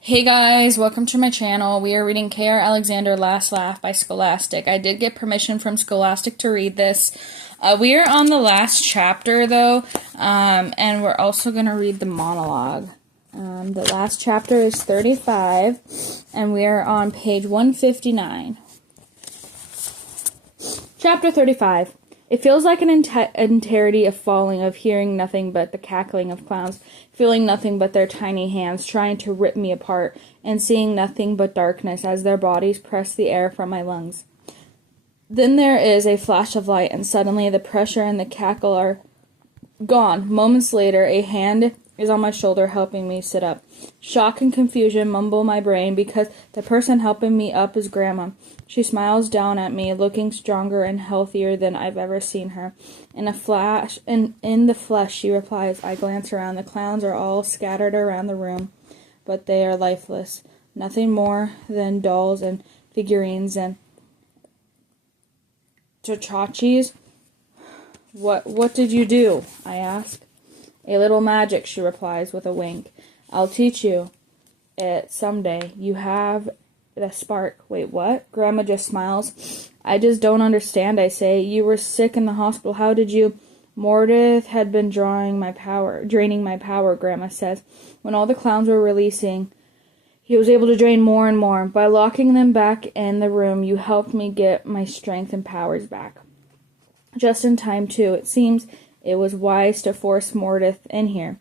Hey guys, welcome to my channel. We are reading K.R. Alexander Last Laugh by Scholastic. I did get permission from Scholastic to read this. We are on the last chapter though, and we're also going to read the monologue. The last chapter is 35, and we are on page 159. Chapter 35. It feels like an entirety of falling, of hearing nothing but the cackling of clowns, feeling nothing but their tiny hands trying to rip me apart, and seeing nothing but darkness as their bodies press the air from my lungs. Then there is a flash of light, and suddenly the pressure and the cackle are gone. Moments later, a hand is on my shoulder helping me sit up. Shock and confusion mumble my brain because the person helping me up is Grandma. She smiles down at me, looking stronger and healthier than I've ever seen her. In the flesh, she replies. I glance around. The clowns are all scattered around the room, but they are lifeless. Nothing more than dolls and figurines and tchotchkes. What did you do? I ask. A little magic, she replies with a wink. I'll teach you it someday. You have the spark. Wait, what? Grandma just smiles. I just don't understand, I say. You were sick in the hospital. How did you? Mordeth had been draining my power, Grandma says. When all the clowns were releasing, he was able to drain more and more. By locking them back in the room, you helped me get my strength and powers back. Just in time, too. It seems it was wise to force Mordeth in here,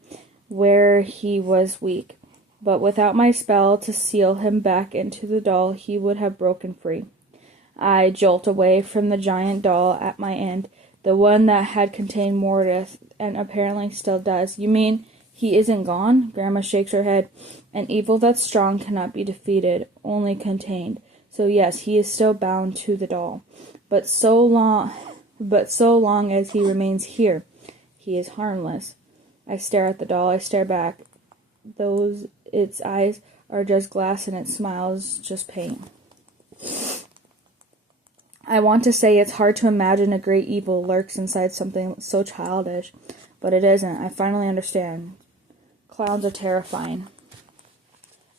where he was weak. But without my spell to seal him back into the doll, he would have broken free. I jolt away from the giant doll at my end, the one that had contained Mordeth, and apparently still does. You mean he isn't gone? Grandma shakes her head. An evil that's strong cannot be defeated, only contained. So yes, he is still bound to the doll. But so long as he remains here, he is harmless. I stare at the doll. I stare back. Its eyes are just glass and its smiles just pain. I want to say it's hard to imagine a great evil lurks inside something so childish, but it isn't. I finally understand. Clowns are terrifying.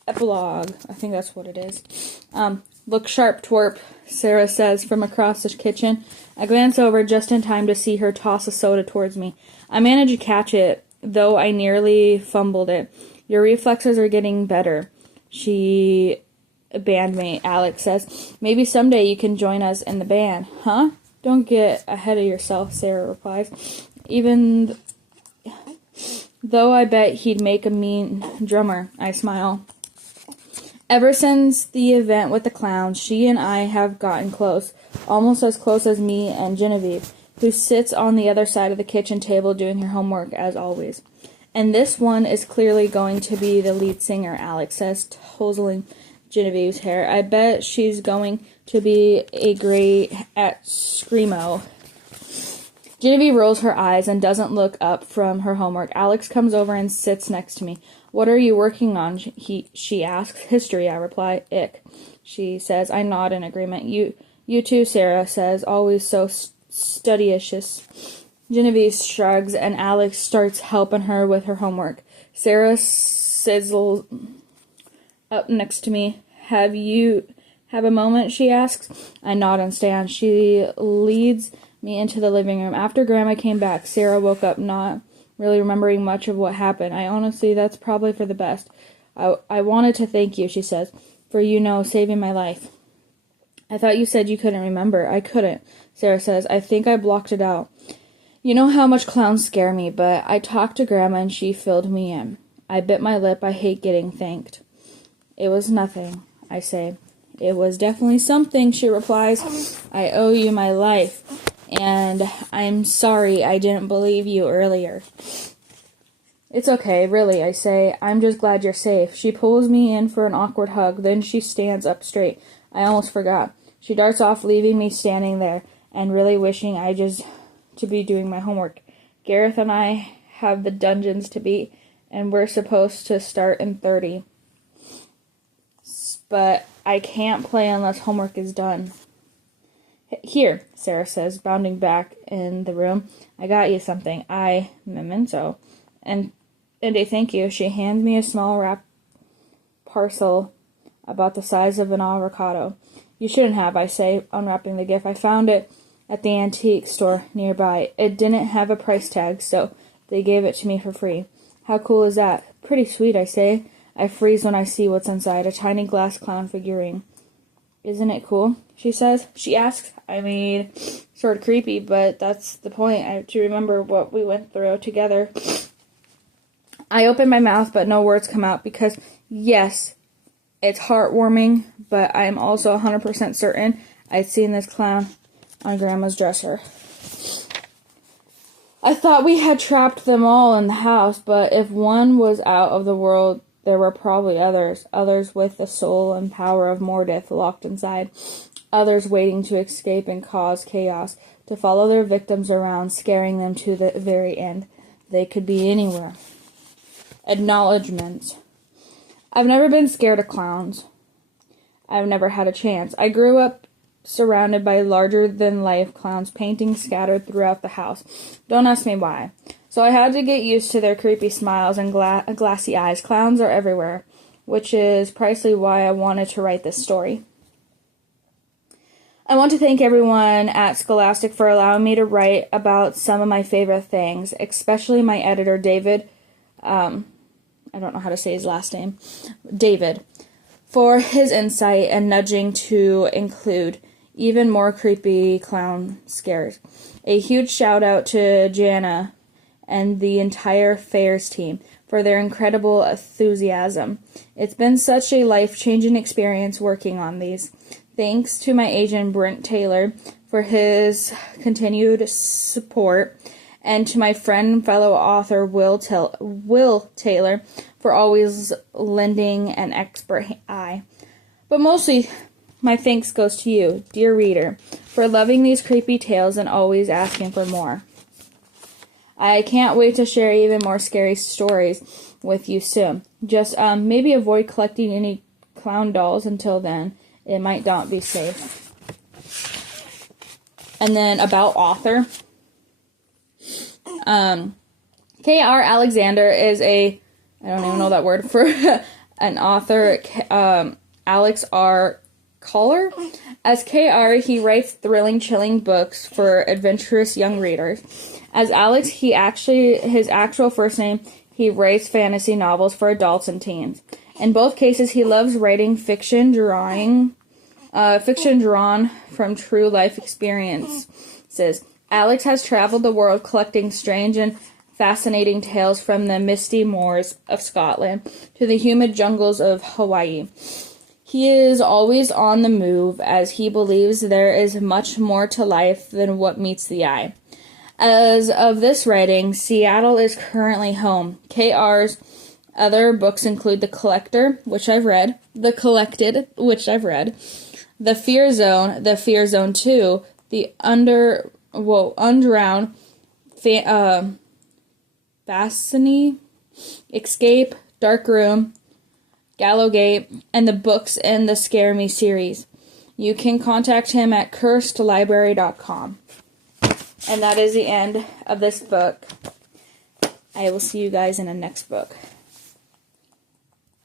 Epilogue. I think that's what it is. Look sharp, twerp, Sarah says from across the kitchen. I glance over just in time to see her toss a soda towards me. I manage to catch it, though I nearly fumbled it. Your reflexes are getting better, she bandmate Alex says. Maybe someday you can join us in the band. Huh? Don't get ahead of yourself, Sarah replies. Even though I bet he'd make a mean drummer, I smile. Ever since the event with the clowns, she and I have gotten close, almost as close as me and Genevieve, who sits on the other side of the kitchen table doing her homework as always. And this one is clearly going to be the lead singer, Alex says, tousling Genevieve's hair. I bet she's going to be a great at screamo. Genevieve rolls her eyes and doesn't look up from her homework. Alex comes over and sits next to me. What are you working on? She asks. History, I reply. Ick, she says. I nod in agreement. You too, Sarah says. Always so studious. Genevieve shrugs, and Alex starts helping her with her homework. Sarah sizzles up next to me. Have a moment, she asks. I nod and stand. She leads me into the living room. After Grandma came back, Sarah woke up, not really remembering much of what happened. Honestly, that's probably for the best. I wanted to thank you, she says, for, saving my life. I thought you said you couldn't remember. I couldn't, Sarah says. I think I blocked it out. You know how much clowns scare me, but I talked to Grandma and she filled me in. I bit my lip. I hate getting thanked. It was nothing, I say. It was definitely something, she replies. I owe you my life, and I'm sorry I didn't believe you earlier. It's okay, really, I say. I'm just glad you're safe. She pulls me in for an awkward hug, then she stands up straight. I almost forgot. She darts off, leaving me standing there, and really wishing I just to be doing my homework. Gareth and I have the dungeons to beat, and we're supposed to start in 30. But I can't play unless homework is done. Here, Sarah says, bounding back in the room. I got you something. Memento. And a thank you. She hands me a small wrap parcel about the size of an avocado. You shouldn't have, I say, unwrapping the gift. I found it at the antique store nearby. It didn't have a price tag, so they gave it to me for free. How cool is that? Pretty sweet, I say. I freeze when I see what's inside, a tiny glass clown figurine. Isn't it cool? She says. She asks. I mean, sort of creepy, but that's the point. I have to remember what we went through together. I open my mouth, but no words come out because, yes, it's heartwarming, but I am also 100% certain I'd seen this clown on Grandma's dresser. I thought we had trapped them all in the house, but if one was out of the world, there were probably others with the soul and power of Mordith locked inside, others waiting to escape and cause chaos, to follow their victims around, scaring them to the very end. They could be anywhere. Acknowledgments. I've never been scared of clowns. I've never had a chance. I grew up surrounded by larger-than-life clowns, paintings scattered throughout the house. Don't ask me why. So I had to get used to their creepy smiles and glassy eyes. Clowns are everywhere, which is precisely why I wanted to write this story. I want to thank everyone at Scholastic for allowing me to write about some of my favorite things, especially my editor, David. I don't know how to say his last name. David, for his insight and nudging to include even more creepy clown scares. A huge shout out to Jana and the entire Fairs team for their incredible enthusiasm. It's been such a life-changing experience working on these. Thanks to my agent Brent Taylor for his continued support, and to my friend and fellow author Will Taylor for always lending an expert eye. But mostly, my thanks goes to you, dear reader, for loving these creepy tales and always asking for more. I can't wait to share even more scary stories with you soon. Just maybe avoid collecting any clown dolls until then. It might not be safe. And then about author. K.R. Alexander is I don't even know that word for an author. Alex R. Koller. As K.R., he writes thrilling, chilling books for adventurous young readers. As Alex, his actual first name, he writes fantasy novels for adults and teens. In both cases, he loves writing fiction drawn from true life experiences. Alex has traveled the world collecting strange and fascinating tales from the misty moors of Scotland to the humid jungles of Hawaii. He is always on the move, as he believes there is much more to life than what meets the eye. As of this writing, Seattle is currently home. KR's other books include The Collector, which I've read, The Collected, which I've read, The Fear Zone 2, The Underground, Fascini, Escape, Dark Room, Gallowgate, and the books in the Scare Me series. You can contact him at cursedlibrary.com. And that is the end of this book. I will see you guys in the next book.